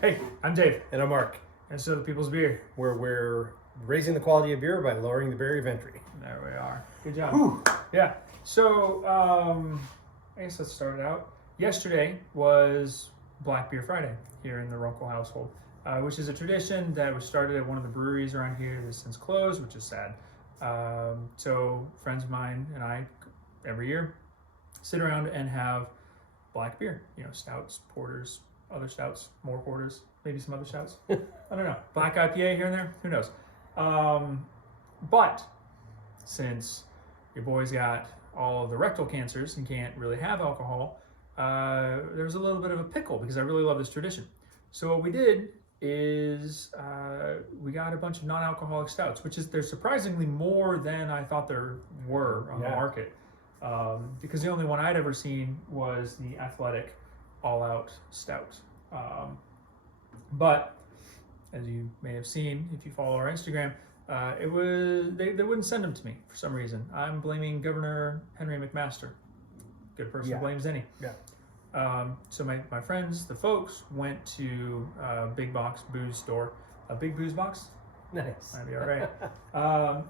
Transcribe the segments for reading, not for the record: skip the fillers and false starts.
Hey, I'm Dave, And I'm Mark, and so the People's Beer. where we're raising the quality of beer by lowering the barrier of entry. There we are. Good job. Whew. Yeah. So, I guess let's start it out. Yesterday was Black Beer Friday here in the Runkle household, which is a tradition that was started at one of the breweries around here that's since closed, which is sad. So, friends of mine and I, every year, sit around and have black beer. You know, stouts, porters, other stouts, more porters, maybe some other stouts. I don't know. Black IPA here and there. Who knows? But since your boy's got all of the rectal cancers and can't really have alcohol, there's a little bit of a pickle because I really love this tradition. So what we did is we got a bunch of non-alcoholic stouts, which is there's surprisingly more than I thought there were on the market. Because the only one I'd ever seen was the Athletic All-Out Stout. But as you may have seen if you follow our Instagram, it was they wouldn't send them to me for some reason. I'm blaming Governor Henry McMaster. Good person blames any. Yeah. So my friends, the folks, went to a big box booze store, a big booze box. Nice. Might be all right.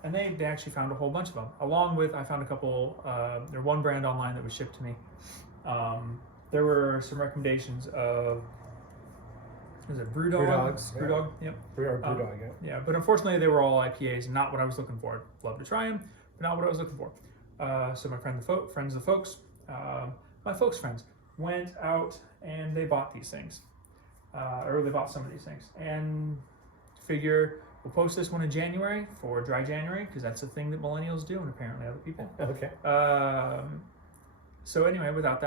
And they actually found a whole bunch of them. Along with, I found a couple, there one brand online that was shipped to me. There were some recommendations of, was it Brewdog? Brewdogs, yeah. Brewdog, yep. Brewdog, yeah. Yeah, but unfortunately they were all IPAs, not what I was looking for. I'd love to try them, but not what I was looking for. So my friends, the folks, my folks' friends, went out and they bought these things. Or they bought some of these things. And figure, we'll post this one in January for Dry January, because that's a thing that millennials do, and apparently other people. Okay. So anyway, without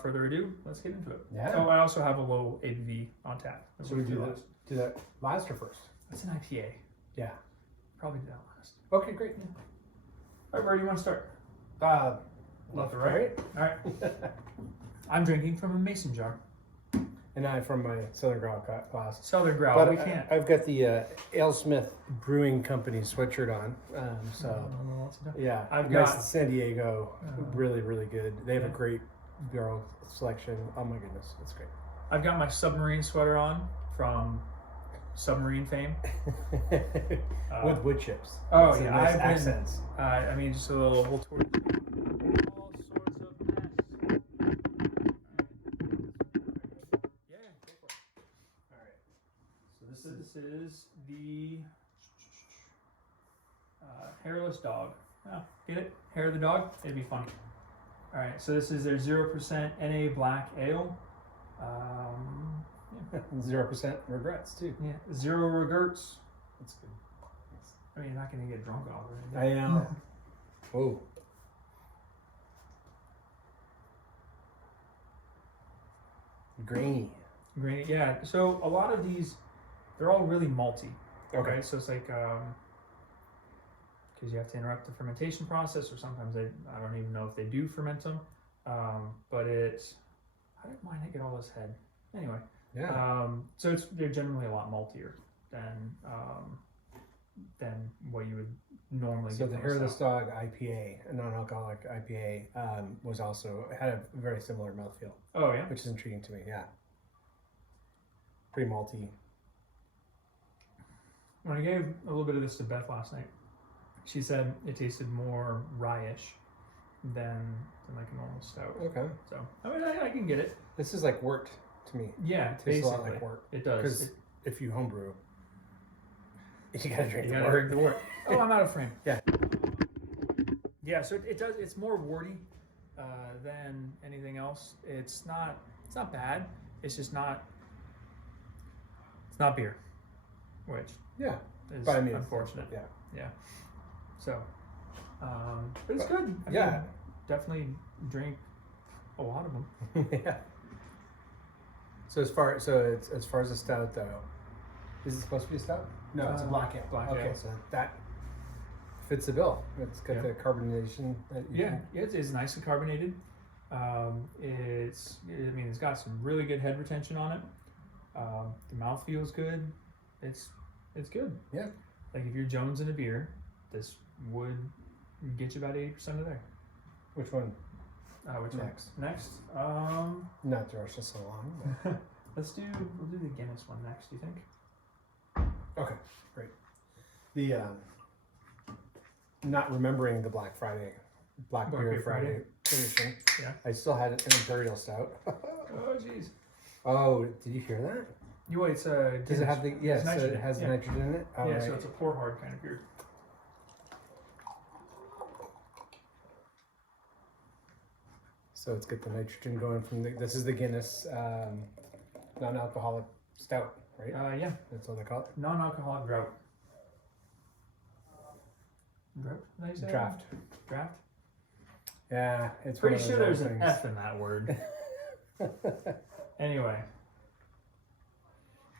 further ado, let's get into it. Yeah. Oh, I also have a low ABV on tap. So we do that last or first? That's an IPA. Yeah. Probably do that last. Okay, great. All right, where do you want to start? Left to right? All right. I'm drinking from a mason jar. And I from my Southern Growl class. Southern Growl, But we can't. I've got the AleSmith Brewing Company sweatshirt on. Yeah, I've nice got- San Diego, really, really good. They have a great barrel selection. Oh my goodness, it's great. I've got my submarine sweater on from submarine fame. With wood chips. Oh Some yeah, nice I've accents. been. I mean, just a little tour. All sorts of mess. Yeah, go for it. All right. So this is the hairless dog. Oh, get it? Hair of the dog? It'd be funny. All right. So this is their 0% NA Black Ale. 0% regrets too. Yeah, zero regrets. That's good. I mean, you're not gonna get drunk off or anything. I know. Oh. Grainy. Grainy, yeah. So a lot of these, they're all really malty. Okay. Right? So it's like, because you have to interrupt the fermentation process, or sometimes I don't even know if they do ferment them. But I don't mind. I get all this head. Anyway. Yeah. So they're generally a lot maltier than what you would normally So get. the from a Hair of the stout. Dog IPA, a non-alcoholic IPA, was also had a very similar mouthfeel, Oh yeah. which is intriguing to me. Yeah. Pretty malty. When I gave a little bit of this to Beth last night, she said it tasted more rye-ish than like a normal stout. Okay. So I mean, I can get it. This is like wort to me. Yeah, It tastes basically. a lot like wort. It does. Because if you homebrew, you gotta drink You the gotta wort. drink the wort. Oh, I'm out of frame. Yeah. Yeah, so it does. It's more worty than anything else. It's not bad. It's just not. It's not beer, which Yeah. is But I mean, unfortunate. Yeah. Yeah. So, but it's good. I Yeah. mean, definitely drink a lot of them. Yeah. So as far as the stout though, is it supposed to be a stout? No, it's a black ale. Black okay, ale. so that fits the bill. It's got the carbonation. That you Yeah, it's nicely carbonated. It's got some really good head retention on it. The mouth feels good. It's good. Yeah. Like if you're jonesing a beer, this would get you about 80% of there. Which one? Which Next. one? Next. Not to rush us along. We'll do the Guinness one next. Do you think? Okay, great. The not remembering the Black Beer Friday tradition. Yeah. I still had an Imperial Stout. Oh jeez. Oh, did you hear that? You wait. It's Does it have the yes? So it nitrogen. has Yeah. nitrogen in it. All yeah. right. So it's a pour hard kind of beer. So let's get the nitrogen going from the. This is the Guinness non-alcoholic stout, right? Yeah. That's what they call it. Non-alcoholic drought. Drought? Is that how you say that? Draft. Draft. Yeah, it's Pretty one of sure those there's old an things. F in that word. Anyway,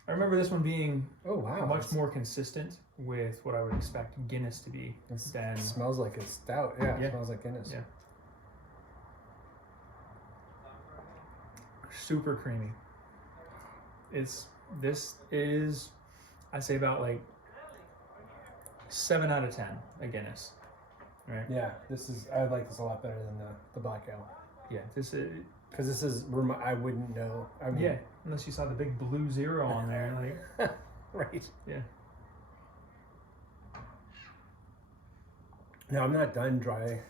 I remember this one being Oh wow! much more consistent with what I would expect Guinness to be than. It smells like a stout. Yeah, Yeah. it smells like Guinness. Yeah. Super creamy. This is, I say about like 7 out of 10 a Guinness, right? Yeah, I like this a lot better than the black ale Yeah, this is. because this is I wouldn't know. I mean, Yeah, unless you saw the big blue 0 on there, like. right. Yeah. Now I'm not done dry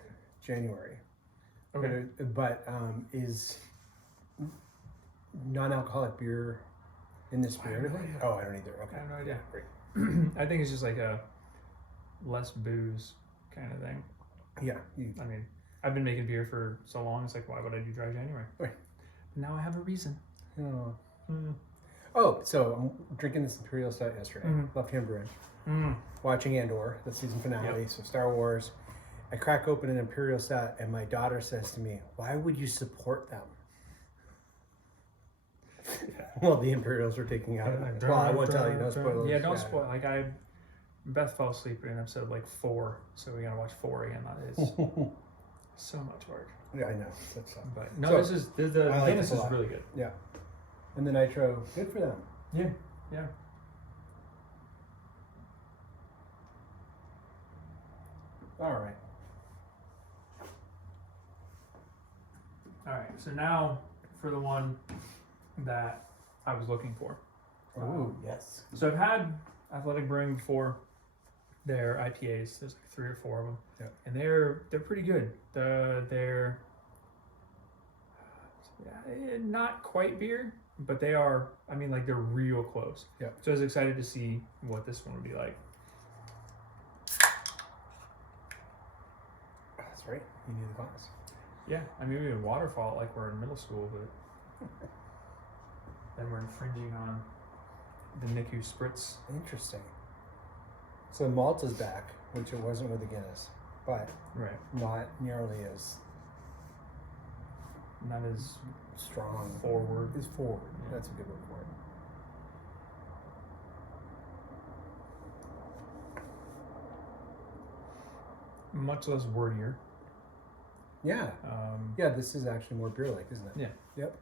January. Okay. But is non-alcoholic beer in the spirit of it? idea. Oh, I don't either. Okay. I have no idea. Great. I think it's just like a less booze kind of thing. Yeah. I mean, I've been making beer for so long. It's like, why would I do dry January? Right. Now I have a reason. Oh. Mm. Oh, so I'm drinking this Imperial Stout yesterday. Mhm. Left Hand Brewing. Mm. Watching Andor, the season finale, Yep. so Star Wars. I crack open an Imperial Stout, and my daughter says to me, "Why would you support them?" Well, the Imperials were taking out. Well, I won't tell you. No spoilers. Yeah, don't spoil. Like Beth fell asleep in episode like 4, so we gotta watch 4 again. That is so much work. Yeah, I know. That's tough. But no, So, this is the I like Guinness this a is lot. really good. Yeah. And the nitro, good for them. Yeah, yeah. All right. All right. So now for the one that I was looking for. Oh, yes. So I've had Athletic Brewing before. Their IPAs, there's like 3 or 4 of them, Yep. and they're pretty good. They're not quite beer, but they are. I mean, like they're real close. Yeah. So I was excited to see what this one would be like. That's right. You need the glass. Yeah, I mean we would waterfall it like we're in middle school, but then we're infringing on the NICU spritz. Interesting. So malt is back, which it wasn't with the Guinness, but Right. not nearly as Not as strong. forward. Is forward. Yeah. That's a good word for it. Much less wordier. Yeah. Um, Yeah, this is actually more beer-like, isn't it? Yeah. Yep.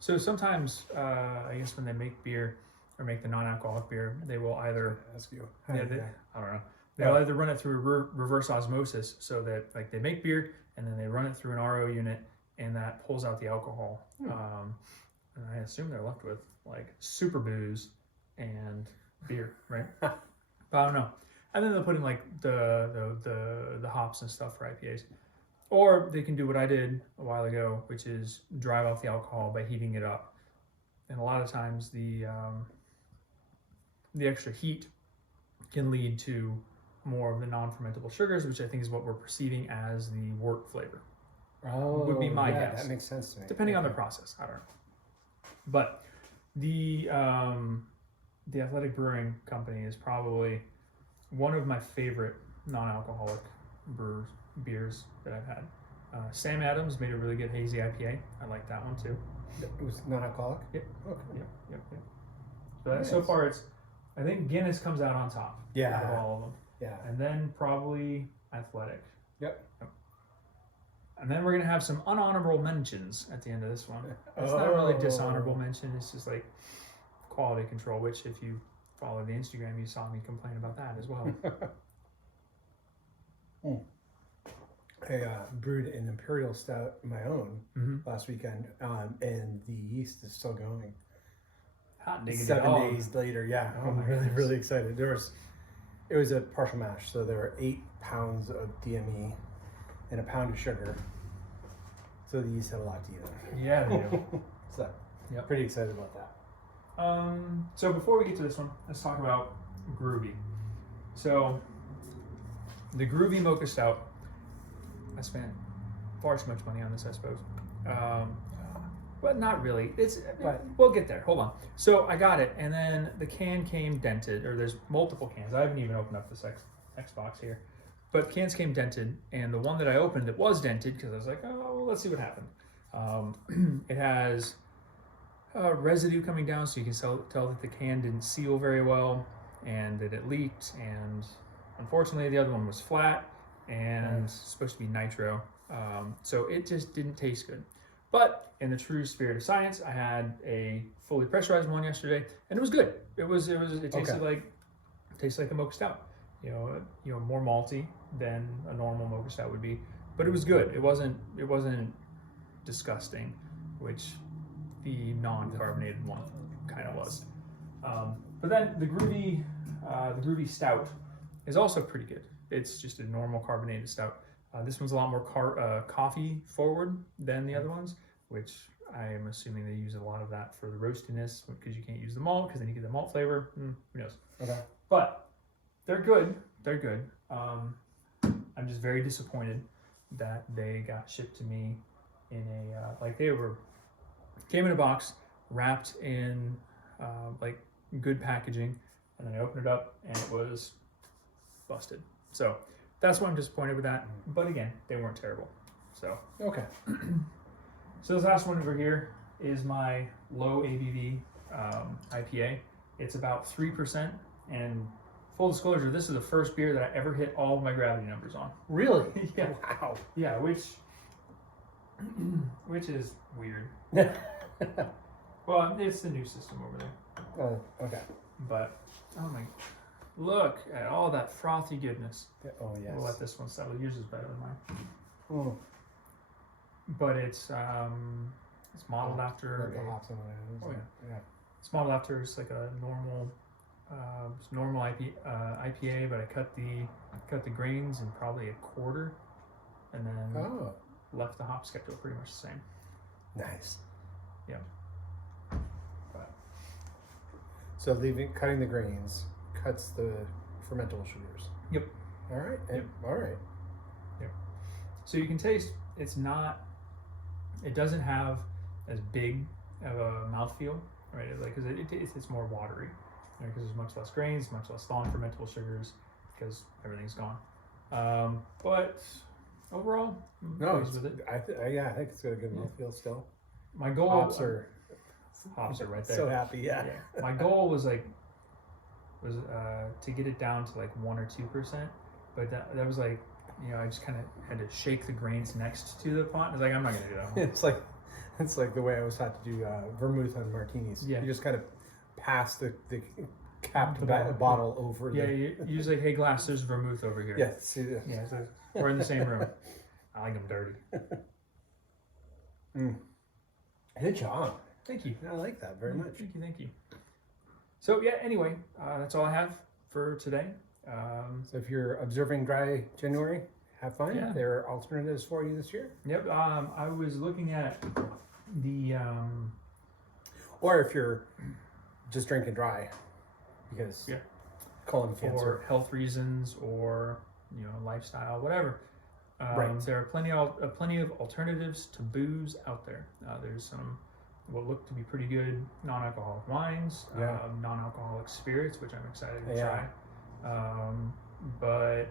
So sometimes, I guess when they make beer or make the non-alcoholic beer, they will either, Ask you. I don't know, they'll Yeah. either run it through reverse osmosis, so that like they make beer and then they run it through an RO unit and that pulls out the alcohol. And I assume they're left with like super booze and beer, right? But I don't know. And then they'll put in like the hops and stuff for IPAs. Or they can do what I did a while ago, which is drive off the alcohol by heating it up. And a lot of times the extra heat can lead to more of the non-fermentable sugars, which I think is what we're perceiving as the wort flavor. Oh, Would be my yeah, guess. That makes sense to me. Depending on the Okay. process, I don't know. But the Athletic Brewing Company is probably one of my favorite non-alcoholic beers that I've had. Sam Adams made a really good hazy IPA. I like that one too. It was non-alcoholic? Yep. Okay. Yep. So Nice. far I think Guinness comes out on top Yeah. out of all of them. Yeah. And then probably Athletic. Yep. And then we're going to have some unhonorable mentions at the end of this one. It's not really a dishonorable Oh. mention. It's just like quality control, which if you follow the Instagram, you saw me complain about that as well. I brewed an imperial stout, my own, Mm-hmm. last weekend, and the yeast is still going. Hot diggity 7 dog. days later, yeah. Oh I'm my really, goodness. really excited. It was a partial mash, so there were 8 pounds of DME and a pound of sugar. So the yeast had a lot to eat on. Yeah, they do. So, Yep. pretty excited about that. So before we get to this one, let's talk about Groovy. So the Groovy Mocha Stout, I spent far too much money on this, I suppose. But not really. But- We'll get there. Hold on. So I got it, and then the can came dented, or there's multiple cans. I haven't even opened up this Xbox here, but cans came dented, and the one that I opened that was dented because I was like, oh, well, let's see what happened. It has residue coming down, so you can tell that the can didn't seal very well, and that it leaked. And unfortunately, the other one was flat and supposed to be nitro, so it just didn't taste good. But in the true spirit of science, I had a fully pressurized one yesterday, and it was good. It tasted like a mocha stout. You know, more malty than a normal mocha stout would be, but it was good. It wasn't disgusting, which the non-carbonated one kind of was. But then the groovy stout is also pretty good. It's just a normal carbonated stout. This one's a lot more coffee forward than the other ones, which I am assuming they use a lot of that for the roastiness, because you can't use the malt, because then you get the malt flavor. Who knows? Okay. But they're good. They're good. I'm just very disappointed that they got shipped to me in came in a box, wrapped in good packaging, and then I opened it up and it was busted. So that's why I'm disappointed with that. But again, they weren't terrible. So Okay. So this last one over here is my low ABV IPA. It's about 3%, and full disclosure, this is the first beer that I ever hit all of my gravity numbers on. Really? Yeah. Wow. Yeah, which is weird. Well, it's the new system over there. Oh, okay. But oh my, look at all that frothy goodness. Oh, yes. We'll let this one settle. Yours is better than mine. Oh. But it's modeled after Like the hops and what it is. Oh, yeah. Yeah. It's modeled after just like a normal IPA, but I cut the grains in probably a quarter, and then Oh, left the hop schedule pretty much the same. nice. Yeah. But So cutting the grains cuts the fermentable sugars. Yep. All right. Yep. All right. so you can taste it doesn't have as big of a mouthfeel, right? Because it's more watery, right? Because there's much less grains, much less non-fermentable sugars, because everything's gone. But overall, I'm No, pleased with it. I think it's got a good mouthfeel still. My goal Hops are right there. so happy. Yeah. My goal was to get it down to like 1 or 2%, but that was like, I just kind of had to shake the grains next to the pot. I was like, I'm not gonna do that one. It's like the way I was taught to do vermouth on martinis. Yeah. You just kind of pass the capped The bottle over. Yeah, you just like, hey glass, there's vermouth over here. Yeah. See, Yeah, so we're in the same room. I like them dirty. Good job. Thank you. I like that very much. Thank you. So yeah, anyway, that's all I have for today. So if you're observing dry January, have fun. Yeah. There are alternatives for you this year. Yep. I was looking at the Or if you're just drinking dry, because colon for cancer. health reasons or lifestyle, whatever. Right. There are plenty of alternatives to booze out there. There's some what look to be pretty good non-alcoholic wines, non-alcoholic spirits, which I'm excited to try. But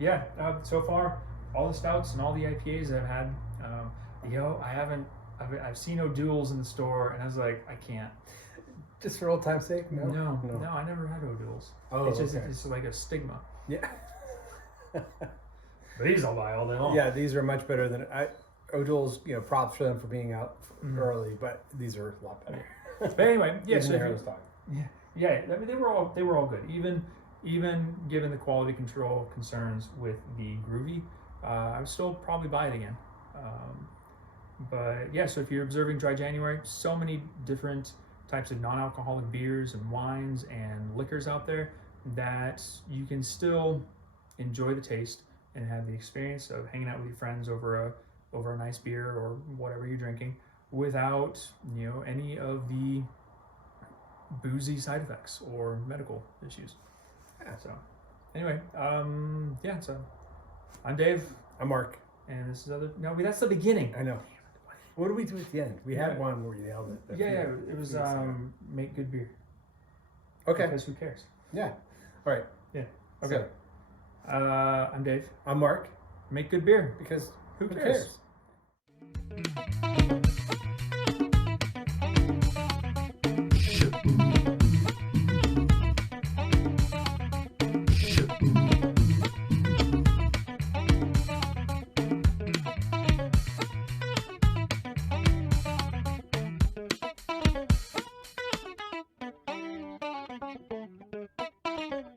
yeah, so far all the stouts and all the IPAs I've had, I've seen O'Doul's in the store, and I was like, I can't. Just for old time's sake? No, I never had O'Doul's. Oh, It's like a stigma. Yeah. But these I'll buy all day long. Yeah, these are much better than O'Doul's. Props for them for being out early, but these are a lot better. But anyway, yeah. Even So the hairless dog. yeah. I mean, they were all good. Even given the quality control concerns with the Groovy, I would still probably buy it again. But yeah, so if you're observing Dry January, so many different types of non-alcoholic beers and wines and liquors out there that you can still enjoy the taste and have the experience of hanging out with your friends over a nice beer or whatever you're drinking without any of the boozy side effects or medical issues. Yeah. So anyway, yeah, so I'm Dave, I'm Mark. and this is that's the beginning. I know. What do we do at the end? We had one where you nailed it. Yeah, it was make good beer. Okay. Because who cares? Yeah. All right. Yeah. Okay. So, I'm Dave. I'm Mark. Make good beer. Because Who cares? cares?